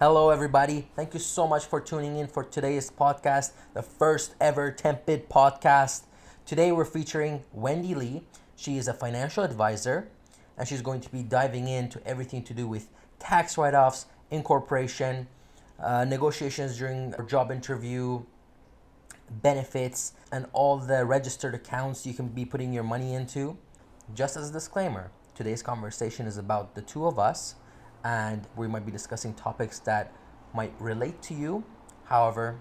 Hello, everybody. Thank you so much for tuning in for today's podcast, the first ever TempBid Podcast. Today, we're featuring Wendi Lee. She is a financial advisor, and she's going to be diving into everything to do with tax write-offs, incorporation, negotiations during a job interview, benefits, and all the registered accounts you can be putting your money into. Just as a disclaimer, today's conversation is about the two of us, and we might be discussing topics that might relate to you. However,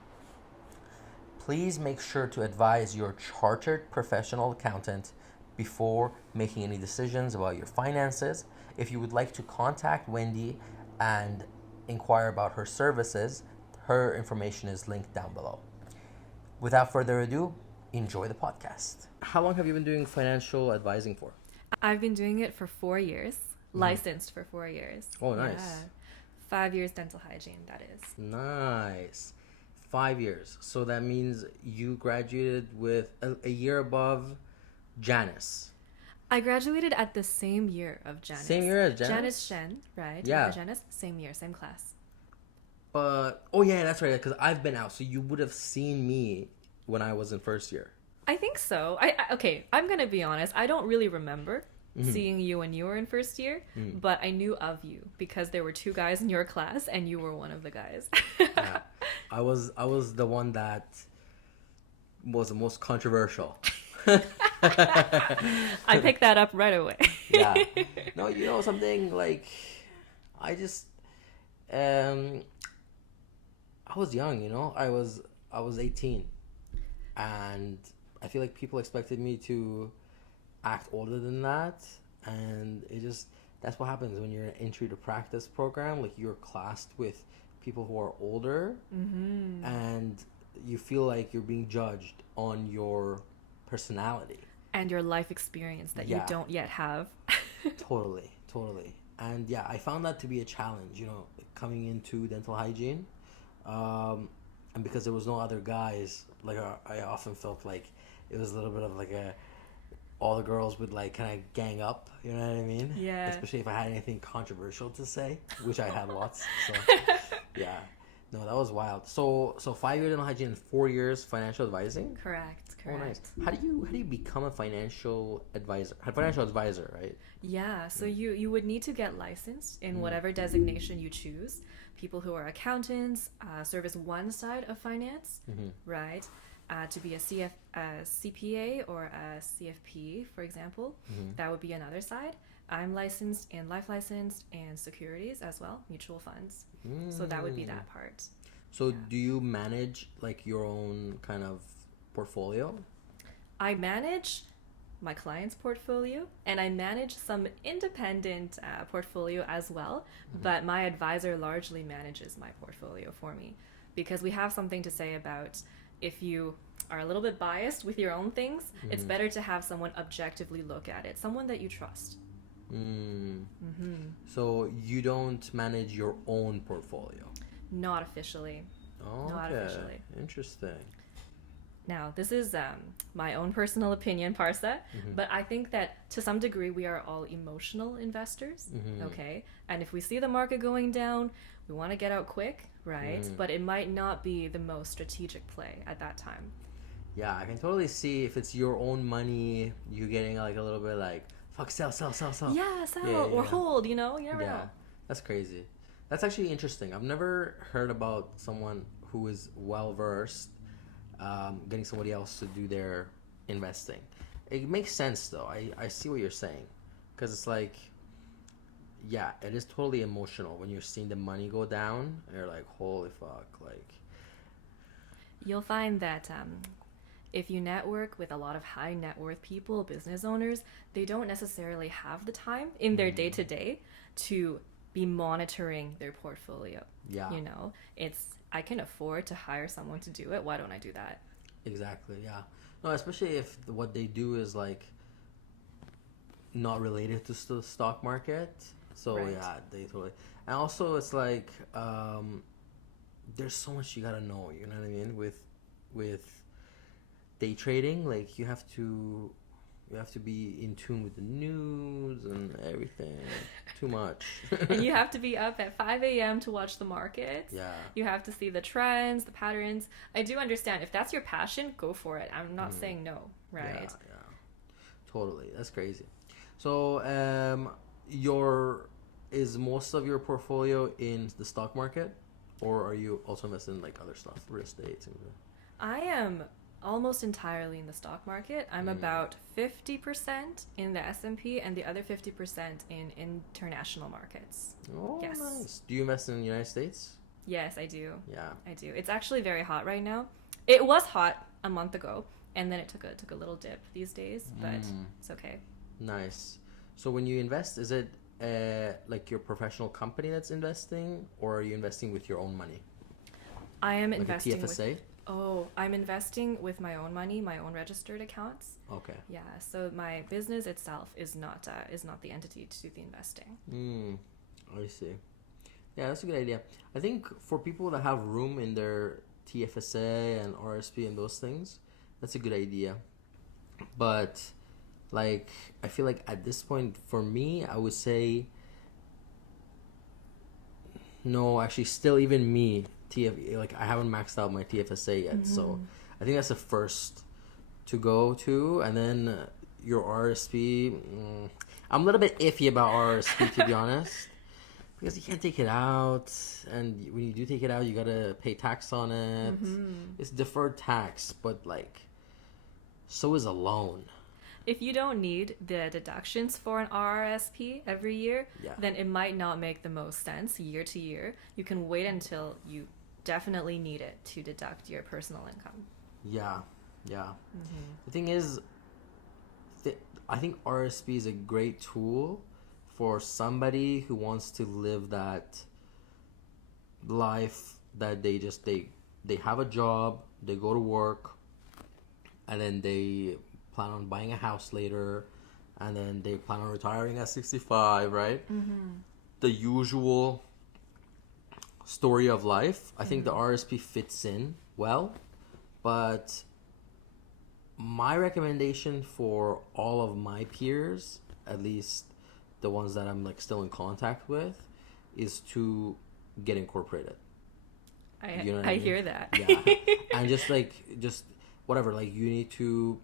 please make sure to advise your chartered professional accountant before making any decisions about your finances. If you would like to contact Wendi and inquire about her services, her information is linked down below. Without further ado, enjoy the podcast. How long have you been doing financial advising for? I've been doing it for 4 years, licensed for 4 years. Oh, nice. Yeah. 5 years dental hygiene, that is. Nice. 5 years. So that means you graduated with a year above Janice. I graduated at the same year of Janice. Same year as Janice? Janice Shen, right? Yeah. Janice, same year, same class. But, oh yeah, that's right, because I've been out. So you would have seen me when I was in first year. I think so. Okay, I'm going to be honest. I don't really remember seeing you when you were in first year, but I knew of you because there were 2 guys in your class and you were one of the guys. Yeah. I was the one that was the most controversial. I picked that up right away. Yeah. No, you know something, like, I just, I was young, you know? I was 18. And I feel like people expected me to act older than that. And that's what happens when you're in an entry to practice program. Like, you're classed with people who are older. Mm-hmm. And you feel like you're being judged on your personality. And your life experience that you don't yet have. Totally. And yeah, I found that to be a challenge, you know, coming into dental hygiene. And because there was no other guys, like, I often felt like it was a little bit of like all the girls would like kind of gang up, you know what I mean? Yeah. Especially if I had anything controversial to say, which I had lots. So yeah, no, that was wild. So 5 years dental hygiene and 4 years financial advising. Correct. Oh, nice. How do you become a financial advisor? Financial advisor, right? Yeah, so you would need to get licensed in whatever designation you choose. People who are accountants service one side of finance, right? To be a CPA or a CFP, for example, that would be another side. I'm licensed in life license and securities as well, mutual funds. So that would be that part. So do you manage like your own kind of portfolio? I manage my client's portfolio and I manage some independent portfolio as well, but my advisor largely manages my portfolio for me because we have something to say about if you are a little bit biased with your own things, it's better to have someone objectively look at it, someone that you trust. So you don't manage your own portfolio? Not officially. Oh, Not okay. officially. Interesting. Now, this is my own personal opinion, Parsa, but I think that to some degree we are all emotional investors, okay? And if we see the market going down, we want to get out quick, right? But it might not be the most strategic play at that time. Yeah, I can totally see if it's your own money, you're getting like a little bit like, fuck, sell. Yeah, sell or hold, you know? You never know. That's crazy. That's actually interesting. I've never heard about someone who is well-versed getting somebody else to do their investing. It makes sense though. I see what you're saying, because it's like, yeah, it is totally emotional when you're seeing the money go down. And you're like, holy fuck, like. You'll find that if you network with a lot of high net worth people, business owners, they don't necessarily have the time in their day-to-day to be monitoring their portfolio. Yeah. You know, I can afford to hire someone to do it. Why don't I do that? Exactly, yeah. No, especially if what they do is like not related to the stock market. So Right. yeah, they totally. And also, it's like there's so much you gotta know. You know what I mean? With day trading, like you have to You have to be in tune with the news and everything. Too much. And you have to be up at 5 a.m. to watch the markets. Yeah. You have to see the trends, the patterns. I do understand. If that's your passion, go for it. I'm not saying no, right? Yeah. Totally. That's crazy. So, is most of your portfolio in the stock market, or are you also invested in like other stuff, real estate, things like that? I am almost entirely in the stock market. I'm about 50% in the S&P and the other 50% in international markets. Oh, Yes. nice. Do you invest in the United States? Yes, I do. Yeah. I do. It's actually very hot right now. It was hot a month ago, and then it took a little dip these days, but it's okay. Nice. So when you invest, is it like your professional company that's investing, or are you investing with your own money? I am Like investing a TFSA? I'm investing with my own money, my own registered accounts. Okay. Yeah, so my business itself is not the entity to do the investing. I see. Yeah, that's a good idea. I think for people that have room in their TFSA and RSP and those things, that's a good idea. But like, I feel like at this point, for me, I would say no. Actually, still even me, like I haven't maxed out my TFSA yet, so I think that's the first to go to, and then your RSP. I'm a little bit iffy about RSP to be honest, because you can't take it out, and when you do take it out, you gotta pay tax on it. It's deferred tax, but like, so is a loan. If you don't need the deductions for an RRSP every year, Yeah. then it might not make the most sense year to year. You can wait until you definitely need it to deduct your personal income. Yeah. The thing is, I think RSP is a great tool for somebody who wants to live that life that they have a job, they go to work, and then they plan on buying a house later, and then they plan on retiring at 65, right? The usual story of life. I think the RSP fits in well, but my recommendation for all of my peers, at least the ones that I'm like still in contact with, is to get incorporated. You know what I mean? hear that. Yeah. And just whatever, like you need to,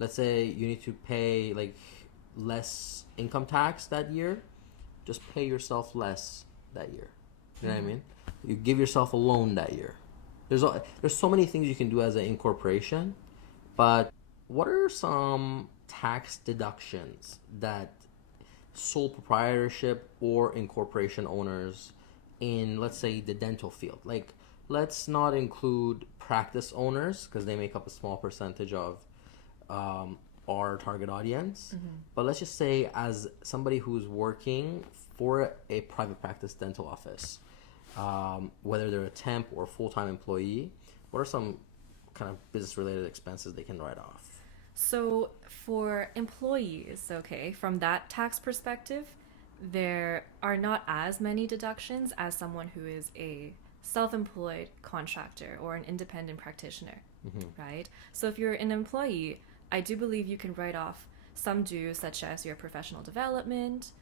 let's say you need to pay like less income tax that year, just pay yourself less that year. You know what I mean? You give yourself a loan that year. There's so many things you can do as an incorporation, but what are some tax deductions that sole proprietorship or incorporation owners in, let's say, the dental field, like, let's not include practice owners because they make up a small percentage of our target audience, but let's just say as somebody who's working for a private practice dental office, whether they're a temp or full-time employee, what are some kind of business-related expenses they can write off? So for employees, okay, from that tax perspective, there are not as many deductions as someone who is a self-employed contractor or an independent practitioner, right? So if you're an employee, I do believe you can write off some dues such as your professional development.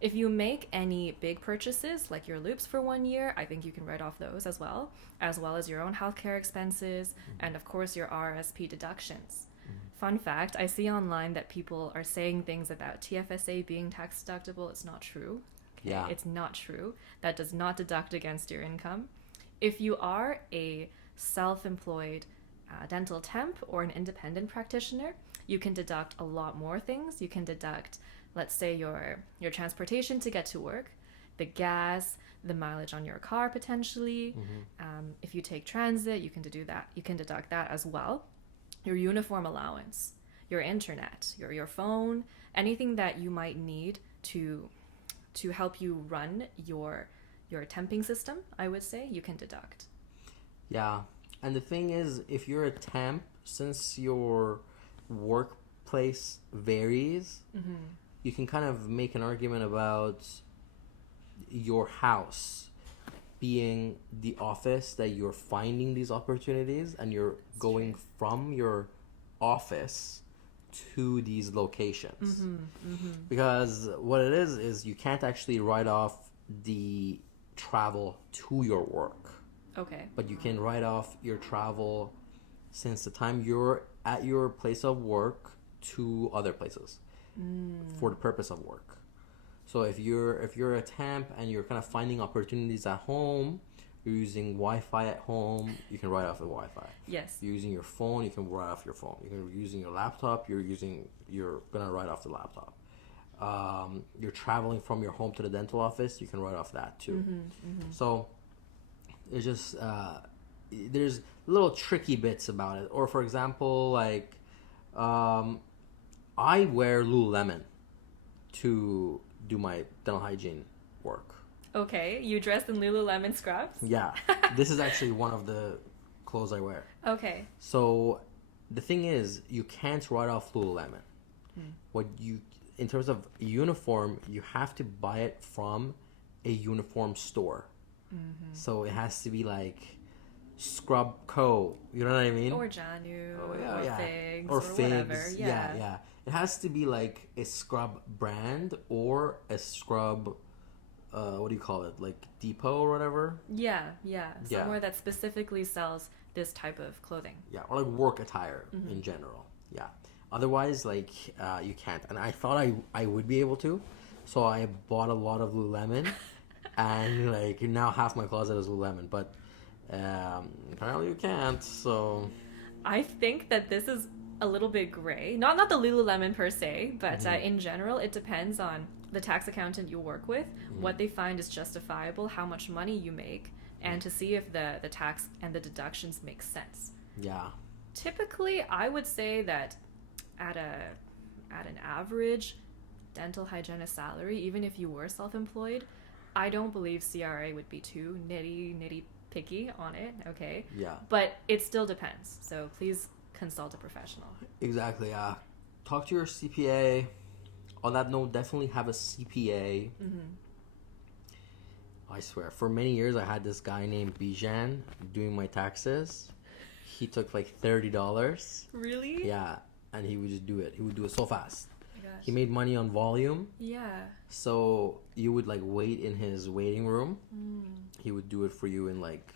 If you make any big purchases like your loops for 1 year, I think you can write off those as well as your own healthcare expenses, and of course your RSP deductions. Fun fact, I see online that people are saying things about TFSA being tax deductible. It's not true. Okay? Yeah. It's not true. That does not deduct against your income. If you are a self-employed dental temp or an independent practitioner, you can deduct a lot more things. You can deduct, let's say, your transportation to get to work, the gas, the mileage on your car potentially. If you take transit, you can deduct that as well. Your uniform allowance, your internet, your phone, anything that you might need to help you run your temping system, I would say you can deduct. Yeah. And the thing is, if you're a temp, since your workplace varies, you can kind of make an argument about your house being the office that you're finding these opportunities, and you're going from your office to these locations. Because what it is you can't actually write off the travel to your work. Okay. But you can write off your travel since the time you're at your place of work to other places for the purpose of work. So if you're a temp and you're kind of finding opportunities at home, you're using Wi-Fi at home, you can write off the Wi-Fi. Yes. You're using your phone, you can write off your phone. You're using your laptop, you're gonna write off the laptop. You're traveling from your home to the dental office, you can write off that too. So it's just there's little tricky bits about it. Or for example, like I wear Lululemon to do my dental hygiene work. Okay, you dressed in Lululemon scrubs? Yeah, this is actually one of the clothes I wear. Okay. So the thing is, you can't write off Lululemon. In terms of uniform, you have to buy it from a uniform store. So it has to be like Scrub Co. You know what I mean? Or Janu, or Figs, or whatever. Yeah. It has to be like a scrub brand or a scrub. What do you call it? Like Depot or whatever? Yeah. Somewhere that specifically sells this type of clothing. Yeah, or like work attire in general. Yeah. Otherwise, like, you can't. And I thought I would be able to. So I bought a lot of Lululemon. And, like, now half my closet is Lululemon. But apparently you can't, so... I think that this is a little bit gray. Not the Lululemon per se, but in general, it depends on the tax accountant you work with, what they find is justifiable, how much money you make, and to see if the tax and the deductions make sense. Yeah. Typically, I would say that at an average dental hygienist salary, even if you were self-employed, I don't believe CRA would be too nitty picky on it, okay? Yeah. But it still depends, so please consult a professional. Exactly, yeah. Talk to your CPA. On that note, definitely have a CPA. I swear, for many years I had this guy named Bijan doing my taxes. He took like $30. Really? Yeah, and he would just do it. He would do it so fast. Oh my gosh. He made money on volume. Yeah. So you would like wait in his waiting room. He would do it for you in like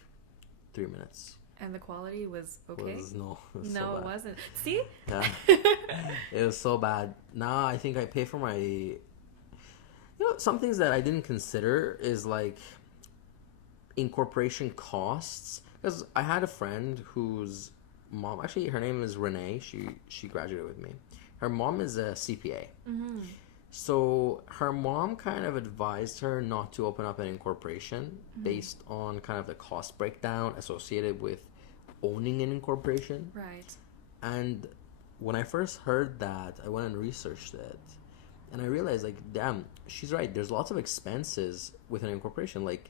3 minutes. And the quality was okay? It was No, so it bad. wasn't. See? Yeah. It was so bad. Now I think I pay for my... You know, some things that I didn't consider is like incorporation costs. Because I had a friend whose mom... Actually, her name is Renee. She graduated with me. Her mom is a CPA. So her mom kind of advised her not to open up an incorporation based on kind of the cost breakdown associated with owning an incorporation. Right. And when I first heard that, I went and researched it. And I realized, like, damn, she's right. There's lots of expenses with an incorporation, like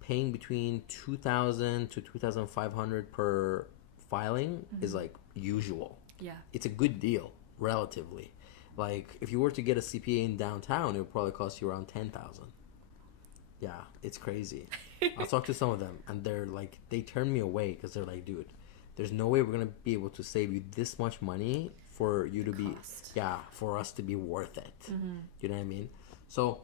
paying between $2,000 to $2,500 per filing is like usual. Yeah. It's a good deal, relatively. Like, if you were to get a CPA in downtown, it would probably cost you around $10,000. Yeah, it's crazy. I'll talk to some of them, and they're like, they turn me away because they're like, dude, there's no way we're gonna be able to save you this much money for you to for us to be worth it. You know what I mean? So,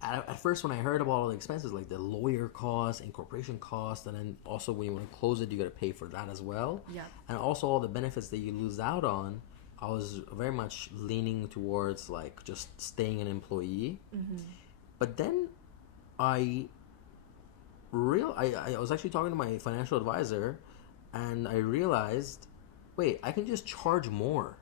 at first, when I heard about all the expenses, like the lawyer costs, incorporation costs, and then also when you want to close it, you got to pay for that as well. Yeah. And also all the benefits that you lose out on. I was very much leaning towards like just staying an employee. But then I was actually talking to my financial advisor, and I realized, wait, I can just charge more.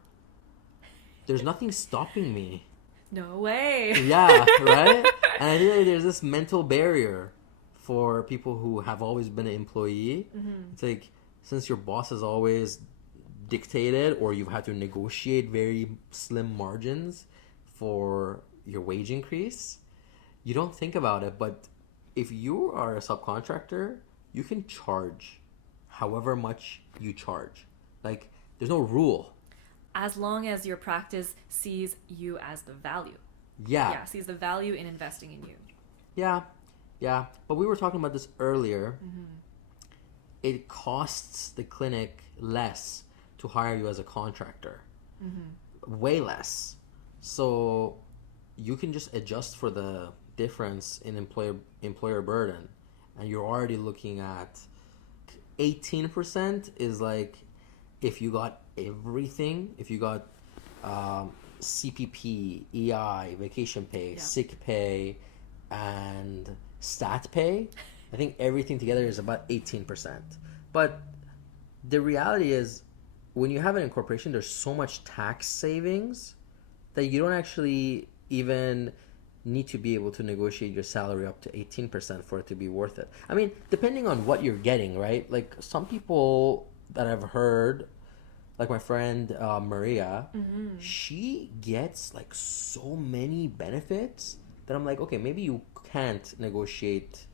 There's nothing stopping me. No way. Yeah, right? And I think there's this mental barrier for people who have always been an employee. It's like, since your boss has always dictated, or you've had to negotiate very slim margins for your wage increase, you don't think about it. But if you are a subcontractor, you can charge however much you charge. Like, there's no rule. As long as your practice sees you as the value. Yeah, sees the value in investing in you. Yeah. But we were talking about this earlier. It costs the clinic less to hire you as a contractor. way less. So you can just adjust for the difference in employer burden, and you're already looking at 18% is like if you got everything, if you got CPP, EI, vacation pay, sick pay, and stat pay. I think everything together is about 18%. But the reality is, when you have an incorporation, there's so much tax savings that you don't actually even need to be able to negotiate your salary up to 18% for it to be worth it. I mean, depending on what you're getting, right? Like some people that I've heard, like my friend Maria, she gets like so many benefits that I'm like, okay, maybe you can't negotiate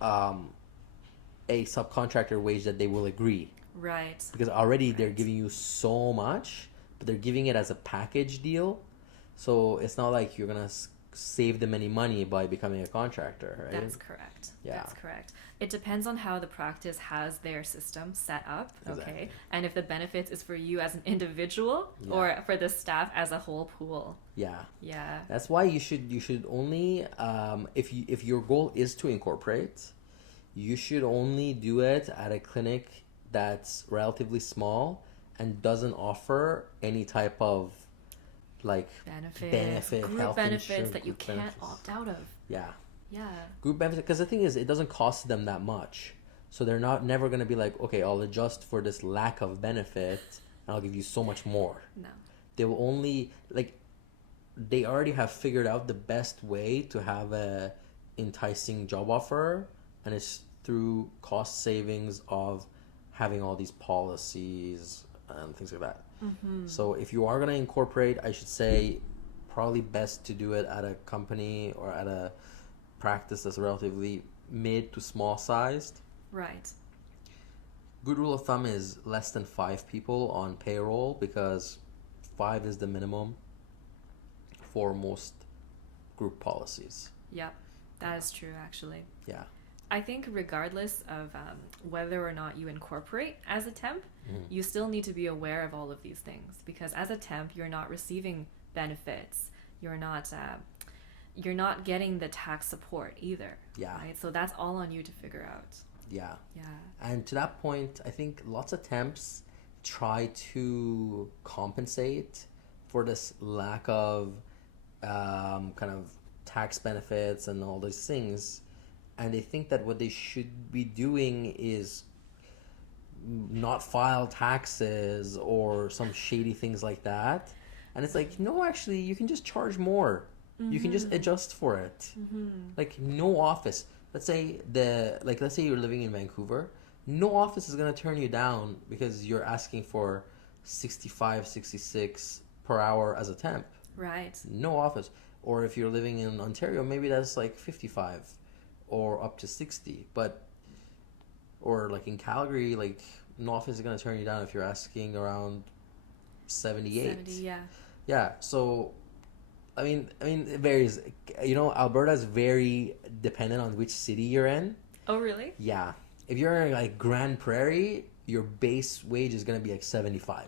a subcontractor wage that they will agree. Right. Because already they're giving you so much, but they're giving it as a package deal. So it's not like you're going to save them any money by becoming a contractor, right? That's correct. Yeah. That's correct. It depends on how the practice has their system set up, Exactly. okay? And if the benefits is for you as an individual or for the staff as a whole pool. Yeah. Yeah. That's why you should only if your goal is to incorporate, you should only do it at a clinic that's relatively small and doesn't offer any type of like benefit group health benefits insurance, that you group can't benefits. opt out of. Yeah. Yeah. Group benefits, because the thing is, it doesn't cost them that much, so they're never going to be like, okay, I'll adjust for this lack of benefit and I'll give you so much more. No. They will only like, they already have figured out the best way to have a enticing job offer, and it's through cost savings of having all these policies and things like that. So if you are going to incorporate, I should say probably best to do it at a company or at a practice that's relatively mid to small sized. Right. Good rule of thumb is less than 5 people on payroll, because 5 is the minimum for most group policies. Yep. That is true, actually. Yeah. I think regardless of whether or not you incorporate as a temp, you still need to be aware of all of these things, because as a temp, you're not receiving benefits. You're not getting the tax support either. Yeah. Right? So that's all on you to figure out. Yeah. Yeah. And to that point, I think lots of temps try to compensate for this lack of kind of tax benefits and all those things. And they think that what they should be doing is not file taxes or some shady things like that. And it's like, no, actually, you can just charge more. You can just adjust for it. Like, no office. Let's say you're living in Vancouver. No office is going to turn you down because you're asking for 65, 66 per hour as a temp. Right. No office. Or if you're living in Ontario, maybe that's like 55 or up to 60. Or like in Calgary, like no office is going to turn you down if you're asking around 78. 70, yeah. Yeah, so I mean it varies. You know, Alberta is very dependent on which city you're in. Oh, really? Yeah. If you're in like Grand Prairie, your base wage is going to be like 75.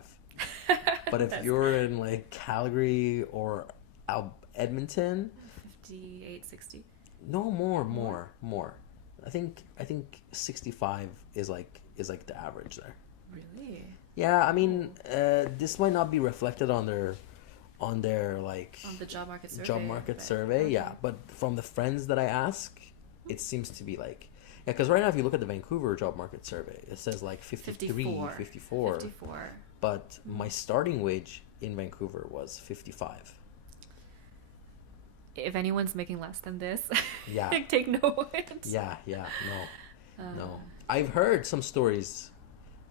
But if you're in like Calgary or Edmonton, 58, 60. no, more. I think 65 is like the average there. Really? Yeah, I mean, this might not be reflected on their like On the job market survey. survey, yeah. But from the friends that I ask, it seems to be like, yeah, because right now if you look at the Vancouver job market survey, it says like 54. 54. But my starting wage in Vancouver was 55. If anyone's making less than this, Yeah. take note. Yeah, no. I've heard some stories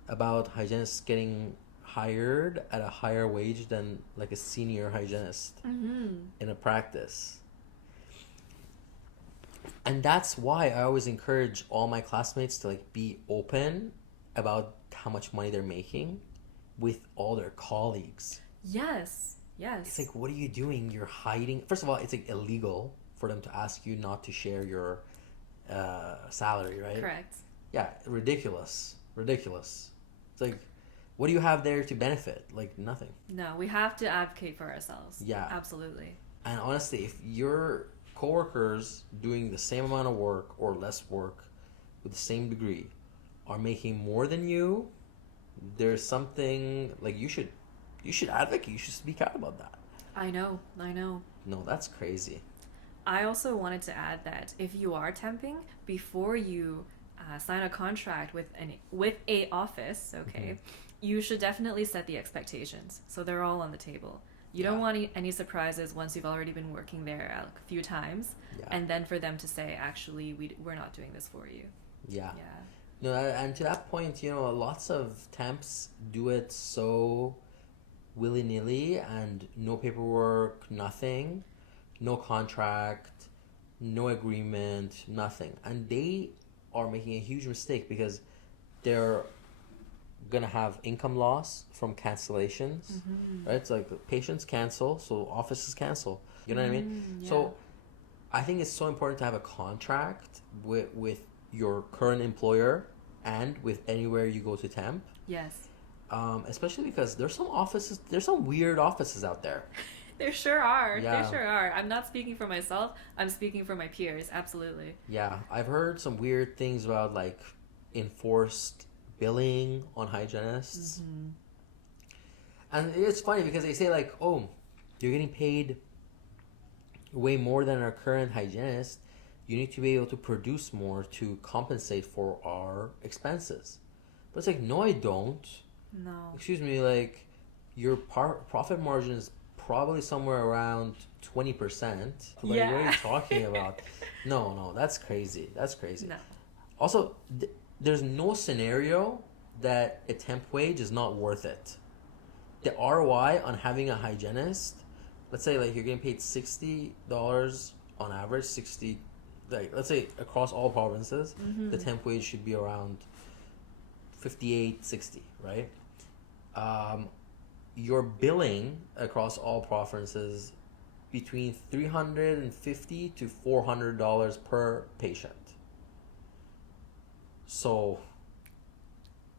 about hygienists getting hired at a higher wage than like a senior hygienist in a practice. And that's why I always encourage all my classmates to like be open about how much money they're making with all their colleagues. Yes. It's like, what are you doing? You're hiding. First of all, it's like illegal for them to ask you not to share your salary, right? Correct. Yeah, ridiculous. It's like, what do you have there to benefit? Like nothing. No, we have to advocate for ourselves. Yeah. Absolutely. And honestly, if your coworkers doing the same amount of work or less work with the same degree are making more than you, there's something like you should advocate. You should speak out about that. I know. No, that's crazy. I also wanted to add that if you are temping, before you sign a contract with a office, okay, you should definitely set the expectations so they're all on the table. You don't want any surprises once you've already been working there a few times, and then for them to say, actually, we're not doing this for you. Yeah. No, and to that point, lots of temps do it so willy-nilly and no paperwork, nothing, no contract, no agreement, nothing. And they are making a huge mistake because they're gonna have income loss from cancellations, right? It's like patients cancel, so offices cancel. You know what I mean? Yeah. So I think it's so important to have a contract with your current employer and with anywhere you go to temp. Yes. Especially because there's some weird offices out there. There sure are. Yeah. There sure are. I'm not speaking for myself. I'm speaking for my peers. Absolutely. Yeah, I've heard some weird things about like enforced billing on hygienists. And it's funny because they say like, oh, you're getting paid way more than our current hygienist. You need to be able to produce more to compensate for our expenses. But it's like, no, I don't. No. Excuse me, like your profit margin is probably somewhere around 20%. Like, what are you talking about? No, that's crazy. No. Also, there's no scenario that a temp wage is not worth it. The ROI on having a hygienist, let's say like you're getting paid $60 on average, let's say across all provinces, the temp wage should be around 58, 60, right? Your billing across all provinces between $350 to $400 per patient. So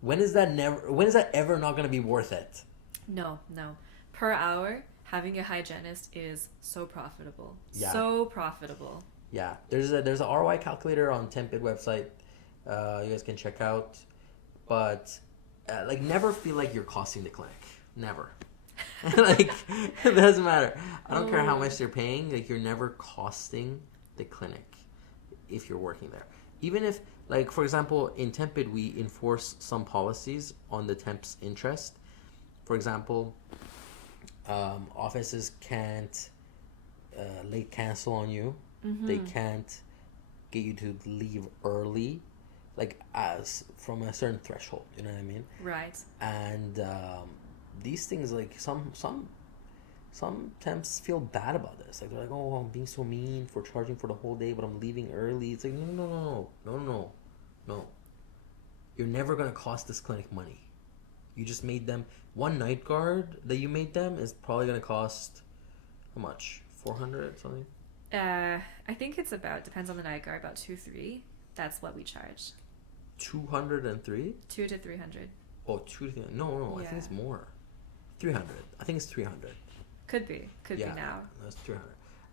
when is that ever not going to be worth it? No. Per hour, having a hygienist is so profitable. Yeah. So profitable. Yeah. There's a ROI calculator on TempBid website. You guys can check out. But like never feel like you're costing the clinic. Never. Like it doesn't matter. I don't care how much they're paying. Like you're never costing the clinic if you're working there. Even if, like for example, in TempBid we enforce some policies on the temp's interest. For example, offices can't late cancel on you. They can't get you to leave early, like as from a certain threshold. You know what I mean? Right. And these things, like some temps feel bad about this. Like they're like, oh, I'm being so mean for charging for the whole day, but I'm leaving early. It's like no. You're never gonna cost this clinic money. You just made them one night guard that you made them is probably gonna cost how much? 400 something. I think it's depends on the night guard, about 2-3. That's what we charge. 203. 200 to 300. Oh, 200. No. I think it's more. 300. I think it's 300. Could be now. That's 300.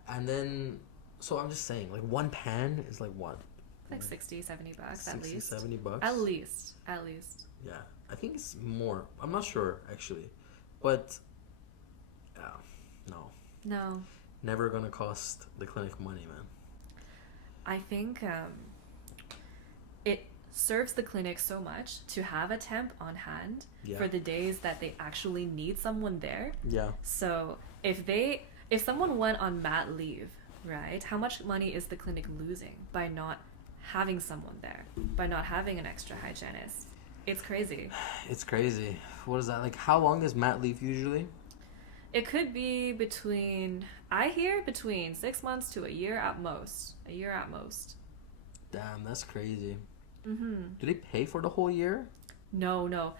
And then, so I'm just saying, like one pan is like what? Like $60-$70 at least. $60-$70. At least. Yeah, I think it's more. I'm not sure actually, but No. Never gonna cost the clinic money, man. I think it serves the clinic so much to have a temp on hand for the days that they actually need someone there. Yeah. So if someone went on mat leave, right, how much money is the clinic losing by not having someone there, by not having an extra hygienist? It's crazy. It's crazy. What is that? Like, how long is mat leave usually? It could be between 6 months to a year at most. Damn, that's crazy. Mm-hmm. Do they pay for the whole year? No.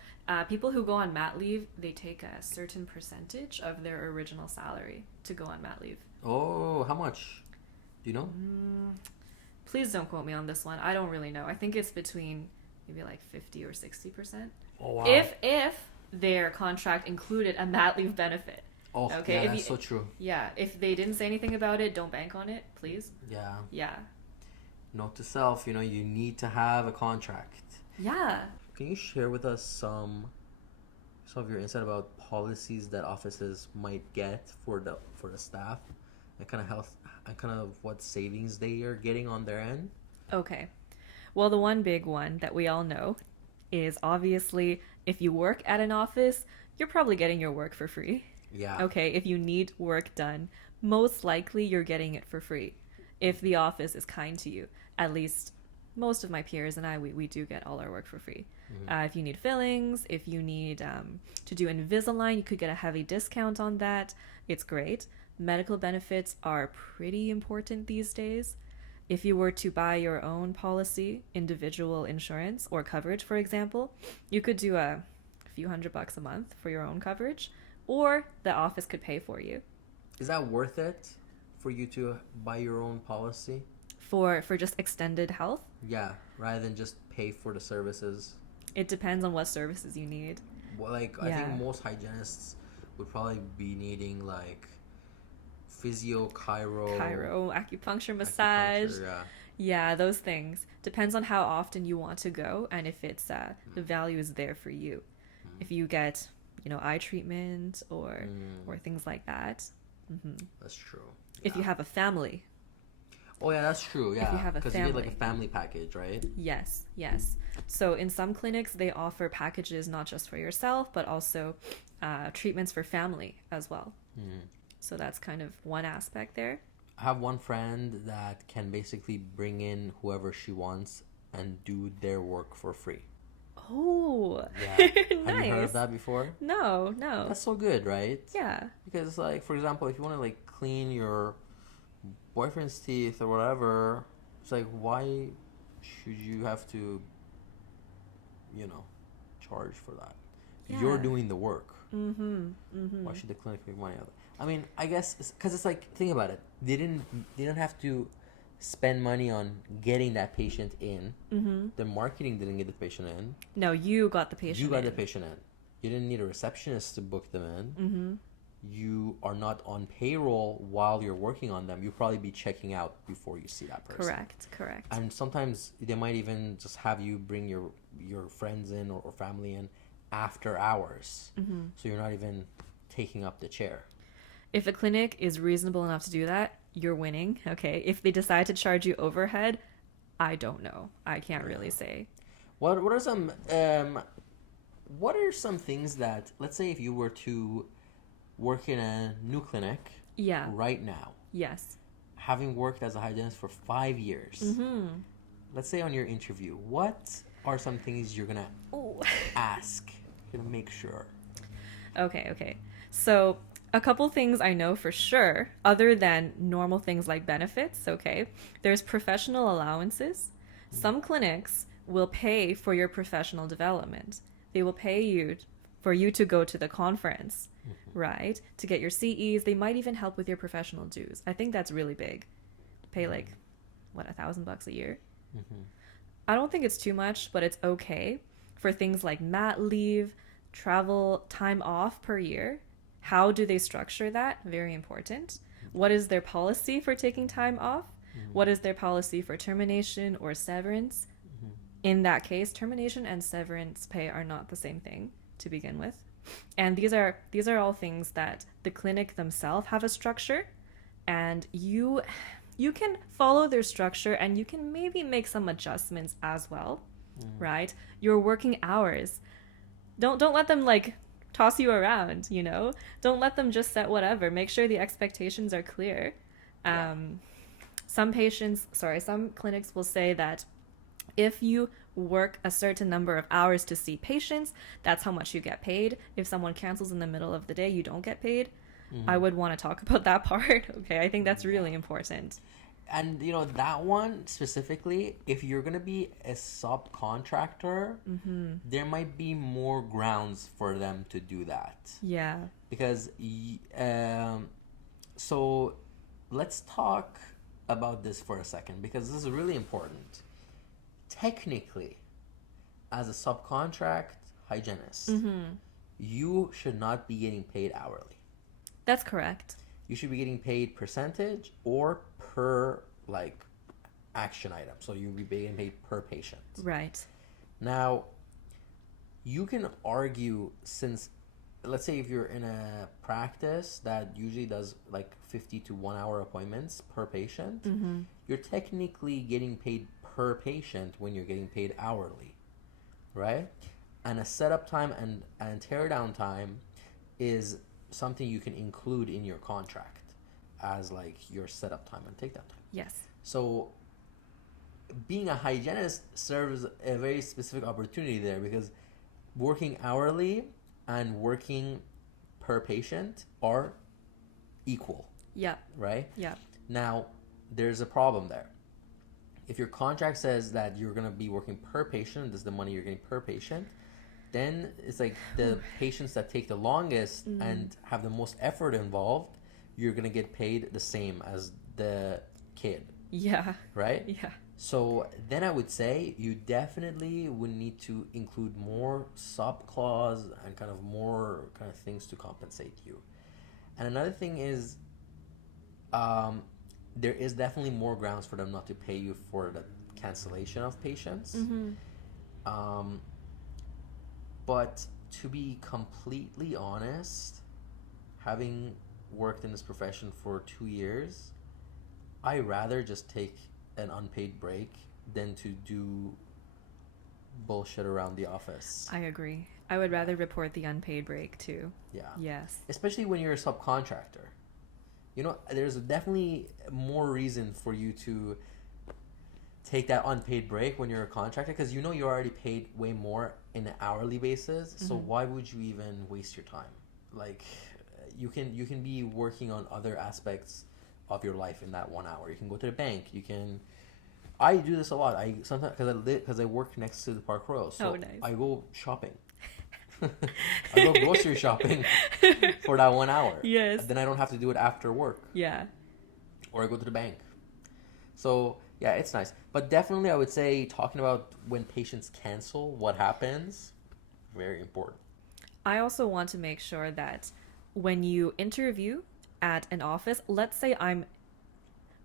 People who go on mat leave, they take a certain percentage of their original salary to go on mat leave. Oh, how much? Do you know? Please don't quote me on this one. I don't really know. I think it's between maybe like 50 or 60%. Oh, wow. If their contract included a mat leave benefit. Oh, Okay, yeah, if that's you- so true. Yeah, if they didn't say anything about it, don't bank on it, please. Yeah. Yeah. Note to self, you need to have a contract. Yeah. Can you share with us some of your insight about policies that offices might get for the staff, and kind of what savings they are getting on their end? Okay. Well, the one big one that we all know is obviously if you work at an office, you're probably getting your work for free. Yeah. Okay, if you need work done, most likely you're getting it for free if the office is kind to you. At least most of my peers and I, we do get all our work for free. If you need fillings, if you need to do Invisalign, you could get a heavy discount on that. It's great. Medical benefits are pretty important these days. If you were to buy your own policy, individual insurance or coverage, for example, you could do a few $100 a month for your own coverage, or the office could pay for you. Is that worth it for you to buy your own policy? For just extended health, Yeah, rather than just pay for the services. it depends on what services you need. Well, I Yeah. think most hygienists would probably be needing like physio, Chiro, acupuncture, massage. acupuncture, yeah. Yeah, those things. Depends on how often you want to go and if it's the value is there for you. If you get, eye treatment or things like that. That's true. If you have a family. Oh yeah, that's true. Yeah, you have a because you get like a family. family package, right? Yes. So in some clinics, they offer packages not just for yourself, but also treatments for family as well. So that's kind of one aspect there. I have one friend that can basically bring in whoever she wants and do their work for free. Oh, Yeah. nice. Have you heard of that before? No. That's so good, right? Yeah. Because, like, for example, if you want to like clean your boyfriend's teeth or whatever, it's like, why should you have to, charge for that? You're Yeah. doing the work. Why should the clinic make money out of it? I mean, I guess because it's like, think about it. They didn't have to spend money on getting that patient in. The marketing didn't get the patient in. No, you got the patient. You got in. the patient in. You didn't need a receptionist to book them in. You are not on payroll while you're working on them. You'll probably be checking out before you see that person. Correct. And sometimes they might even just have you bring your friends in or family in after hours. So you're not even taking up the chair. If a clinic is reasonable enough to do that, you're winning. Okay. If they decide to charge you overhead, I don't know. I can't really say. What are some things that, let's say if you were to work in a new clinic Yeah. right now, Yes. having worked as a hygienist for 5 years, let's say on your interview, what are some things you're gonna ask? You're gonna make sure. Okay. So a couple things I know for sure, other than normal things like benefits, okay? There's professional allowances. Some clinics will pay for your professional development. They will pay you for you to go to the conference, right? To get your CEs. They might even help with your professional dues. I think that's really big. Pay like, $1,000 a year? I don't think it's too much, but it's okay for things like mat leave, travel, time off per year. How do they structure that? Very important. What is their policy for taking time off? What is their policy for termination or severance? In that case, termination and severance pay are not the same thing to begin with. And these are all things that the clinic themselves have a structure, and you can follow their structure and you can maybe make some adjustments as well, right? Your working hours. Don't let them like toss you around, Don't let them just set whatever. Make sure the expectations are clear. Some clinics will say that if you work a certain number of hours to see patients, that's how much you get paid. If someone cancels in the middle of the day, you don't get paid. I would want to talk about that part. Okay, I think that's really important. And that one specifically, if you're gonna be a subcontractor, there might be more grounds for them to do that. Yeah. Because so let's talk about this for a second, because this is really important. Technically, as a subcontract hygienist, you should not be getting paid hourly. That's correct. You should be getting paid percentage or per like action item. So you'll be getting paid per patient. Right. Now, you can argue, since let's say if you're in a practice that usually does like 50 to 1 hour appointments per patient, you're technically getting paid per patient when you're getting paid hourly, right? And a setup time and tear down time is something you can include in your contract as like your setup time and takedown time. Yes. So being a hygienist serves a very specific opportunity there, because working hourly and working per patient are equal. Yeah. Right? Yeah. Now, there's a problem there. If your contract says that you're going to be working per patient, this is the money you're getting per patient, then it's like the patients that take the longest and have the most effort involved, you're going to get paid the same as the kid. Yeah. Right? Yeah. So then I would say you definitely would need to include more sub-clause and kind of more kind of things to compensate you. And another thing is, there is definitely more grounds for them not to pay you for the cancellation of patients. But to be completely honest, having worked in this profession for 2 years, I rather just take an unpaid break than to do bullshit around the office. I agree. I would rather report the unpaid break too. Yeah. Yes. Especially when you're a subcontractor. You know, there's definitely more reason for you to take that unpaid break when you're a contractor, because you know you're already paid way more in an hourly basis. So why would you even waste your time? Like, you can be working on other aspects of your life in that 1 hour. You can go to the bank. You can. I do this a lot. I sometimes because I work next to the Park Royal, so nice. I go shopping. I go grocery shopping for that 1 hour. Yes. Then I don't have to do it after work. Yeah. Or I go to the bank. So yeah, it's nice. But definitely, I would say talking about when patients cancel, what happens, very important. I also want to make sure that when you interview at an office, let's say I'm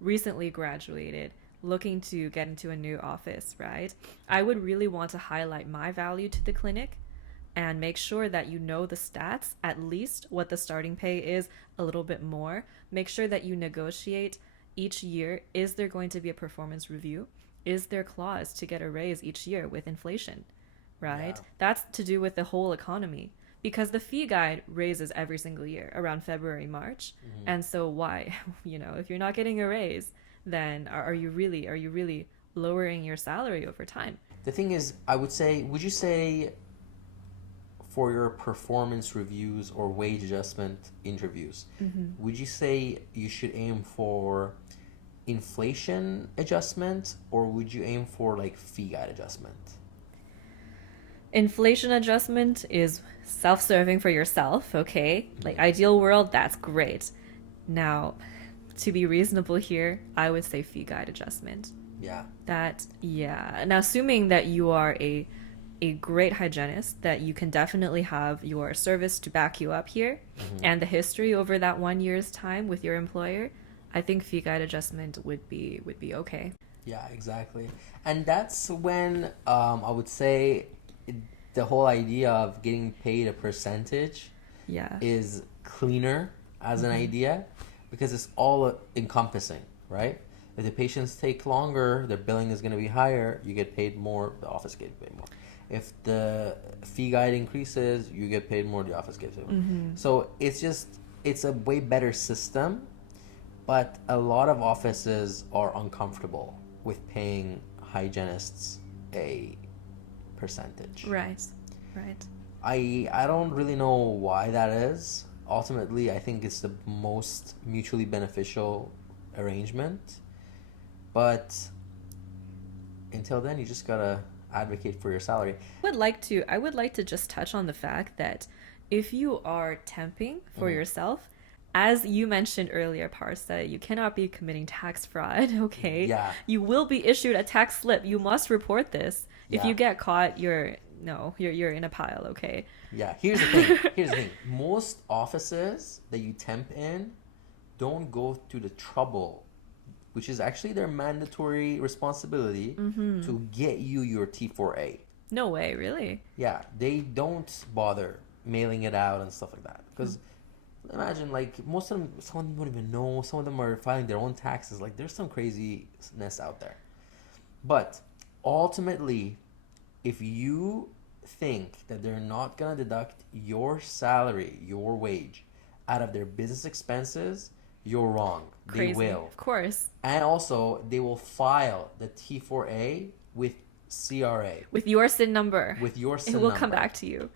recently graduated, looking to get into a new office, right? I would really want to highlight my value to the clinic and make sure that you know the stats, at least what the starting pay is, a little bit more. Make sure that you negotiate each year. Is there going to be a performance review? Is there a clause to get a raise each year with inflation, right? Yeah. That's to do with the whole economy. Because the fee guide raises every single year around February, March. And so why, if you're not getting a raise, then are you really lowering your salary over time? The thing is, would you say for your performance reviews or wage adjustment interviews, would you say you should aim for inflation adjustment, or would you aim for like fee guide adjustment? Inflation adjustment is self-serving for yourself, okay? Like ideal world, that's great. Now, to be reasonable here, I would say fee guide adjustment. Yeah. Now, assuming that you are a great hygienist, that you can definitely have your service to back you up here, and the history over that 1 year's time with your employer, I think fee guide adjustment would be okay. Yeah, exactly. And that's when I would say the whole idea of getting paid a percentage is cleaner as an idea, because it's all encompassing, right? If the patients take longer, their billing is going to be higher, you get paid more, the office gets paid more. If the fee guide increases, you get paid more, the office gets paid more. So it's a way better system, but a lot of offices are uncomfortable with paying hygienists a percentage. Right. I don't really know why that is. Ultimately, I think it's the most mutually beneficial arrangement. But until then, you just gotta advocate for your salary. I would like to just touch on the fact that if you are temping for yourself, as you mentioned earlier, Parsa, you cannot be committing tax fraud, okay? Yeah. You will be issued a tax slip. You must report this. If you get caught, you're no, you're in a pile, okay? Yeah, here's the thing. Here's the thing. Most offices that you temp in don't go through the trouble, which is actually their mandatory responsibility to get you your T4A. No way, really? Yeah, they don't bother mailing it out and stuff like that. Because imagine, like, most of them, some of them don't even know. Some of them are filing their own taxes. Like, there's some craziness out there. But ultimately, if you think that they're not going to deduct your salary, your wage, out of their business expenses, you're wrong. Crazy. They will. Of course. And also, they will file the T4A with CRA. With your SIN number. With your SIN number. It will number. come back to you.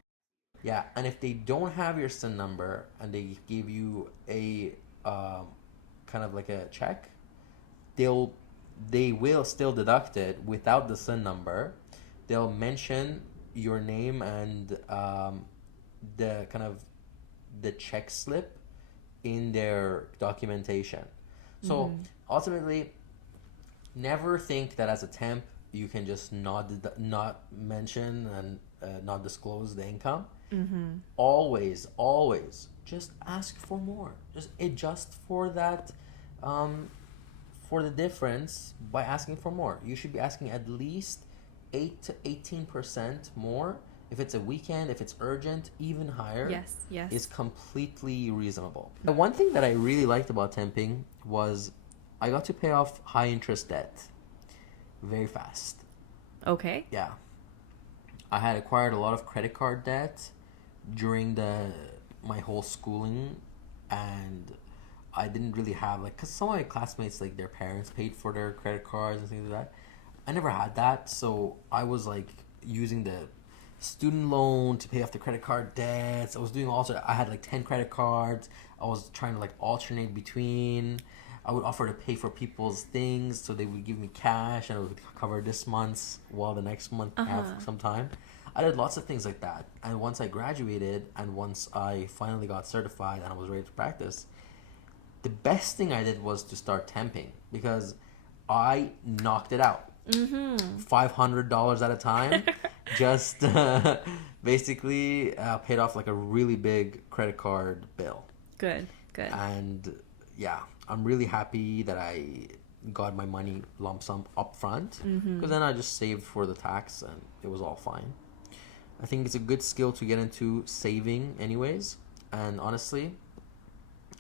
Yeah, and if they don't have your SIN number and they give you a kind of like a check, they will still deduct it without the SIN number. They'll mention your name and the kind of the check slip in their documentation. So ultimately, never think that as a temp you can just not mention and not disclose the income. Always just ask for more. Just adjust for that, for the difference by asking for more. You should be asking at least 8 to 18% more. If it's a weekend, if it's urgent, even higher. Yes. Is completely reasonable. The one thing that I really liked about temping was I got to pay off high interest debt very fast. Okay. Yeah. I had acquired a lot of credit card debt during my whole schooling, and I didn't really have, like, because some of my classmates, like, their parents paid for their credit cards and things like that. I never had that, so I was, like, using the student loan to pay off the credit card debts. I was doing I had, like, 10 credit cards. I was trying to, like, alternate between. I would offer to pay for people's things, so they would give me cash, and I would cover this month's while the next month have some time. I did lots of things like that. And once I graduated and once I finally got certified and I was ready to practice, the best thing I did was to start temping because I knocked it out. $500 at a time. Just basically paid off like a really big credit card bill. Good. And yeah, I'm really happy that I got my money lump sum up front because then I just saved for the tax and it was all fine. I think it's a good skill to get into saving anyways. And honestly,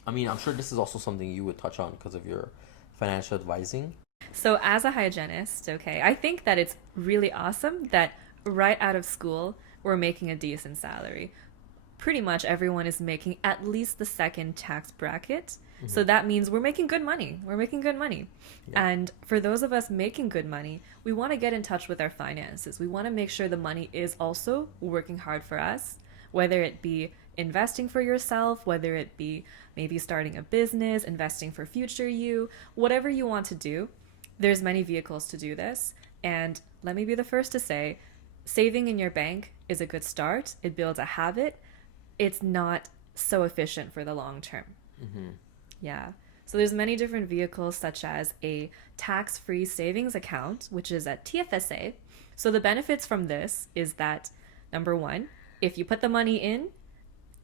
I mean, I'm sure this is also something you would touch on because of your financial advising. So as a hygienist, okay, I think that it's really awesome that right out of school, we're making a decent salary. Pretty much everyone is making at least the second tax bracket. So that means we're making good money. Yeah. And for those of us making good money, we want to get in touch with our finances. We want to make sure the money is also working hard for us, whether it be investing for yourself, whether it be maybe starting a business, investing for future you, whatever you want to do. There's many vehicles to do this. And let me be the first to say, saving in your bank is a good start. It builds a habit. It's not so efficient for the long term. Yeah. So there's many different vehicles such as a tax-free savings account, which is a TFSA. So the benefits from this is that, number one, if you put the money in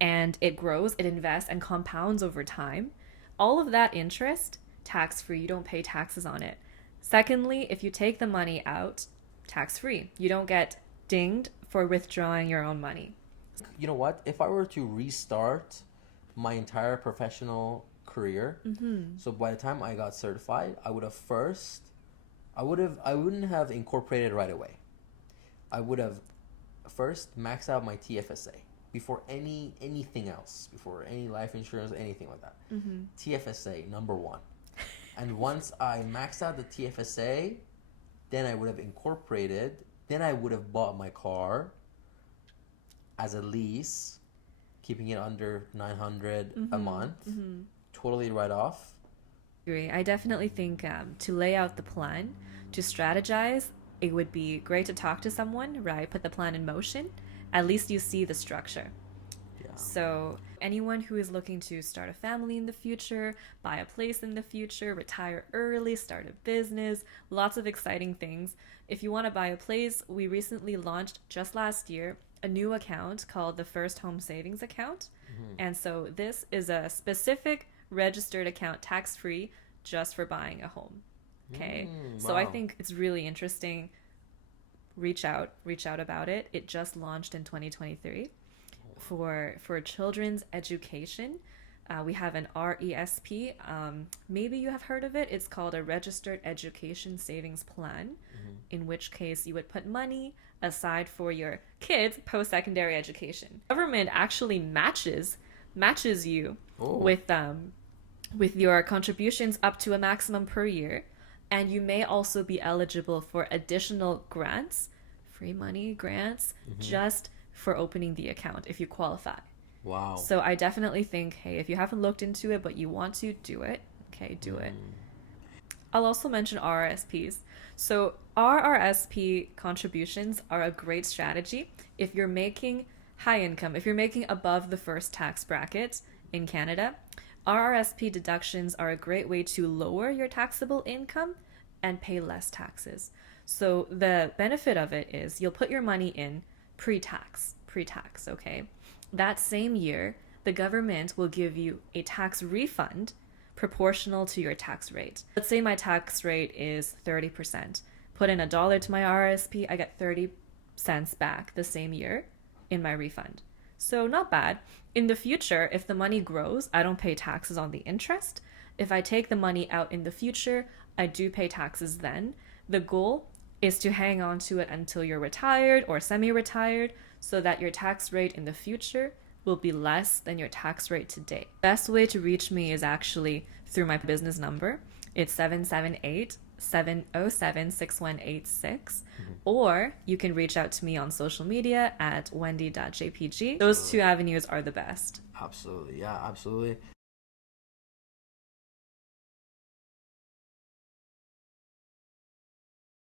and it grows, it invests and compounds over time, all of that interest, tax-free, you don't pay taxes on it. Secondly, if you take the money out, tax-free, you don't get dinged for withdrawing your own money. You know what? If I were to restart my entire professional career, so by the time I got certified, I wouldn't have incorporated right away. I would have first maxed out my TFSA before anything else, before any life insurance, anything like that. TFSA number one. And once I maxed out the TFSA, then I would have incorporated, then I would have bought my car as a lease, keeping it under $900 a month, totally write off. Agree. I definitely think to lay out the plan, to strategize, it would be great to talk to someone, right? Put the plan in motion. At least you see the structure. Yeah. So anyone who is looking to start a family in the future, buy a place in the future, retire early, start a business, lots of exciting things. If you want to buy a place, we recently launched just last year a new account called the First Home Savings Account. And so this is a specific registered account, tax-free, just for buying a home. Okay. So I think it's really interesting. Reach out about it. It just launched in 2023 for children's education. We have an RESP. Maybe you have heard of it. It's called a Registered Education Savings Plan, in which case you would put money aside for your kids' post-secondary education. Government actually matches you with your contributions up to a maximum per year. And you may also be eligible for additional grants, free money grants, just for opening the account if you qualify. Wow. So I definitely think, hey, if you haven't looked into it but you want to, do it. Okay, do it. I'll also mention RRSPs. So RRSP contributions are a great strategy if you're making high income, if you're making above the first tax bracket in Canada. RRSP deductions are a great way to lower your taxable income and pay less taxes. So the benefit of it is you'll put your money in pre-tax, okay? That same year, the government will give you a tax refund proportional to your tax rate. Let's say my tax rate is 30%. Put in $1 to my RRSP, I get 30 cents back the same year in my refund. So not bad. In the future, if the money grows, I don't pay taxes on the interest. If I take the money out in the future, I do pay taxes then. The goal is to hang on to it until you're retired or semi-retired so that your tax rate in the future will be less than your tax rate today. Best way to reach me is actually through my business number. It's 778-707-6186. Or you can reach out to me on social media at wendi.jpg. Those two avenues are the best. Absolutely. Yeah, absolutely.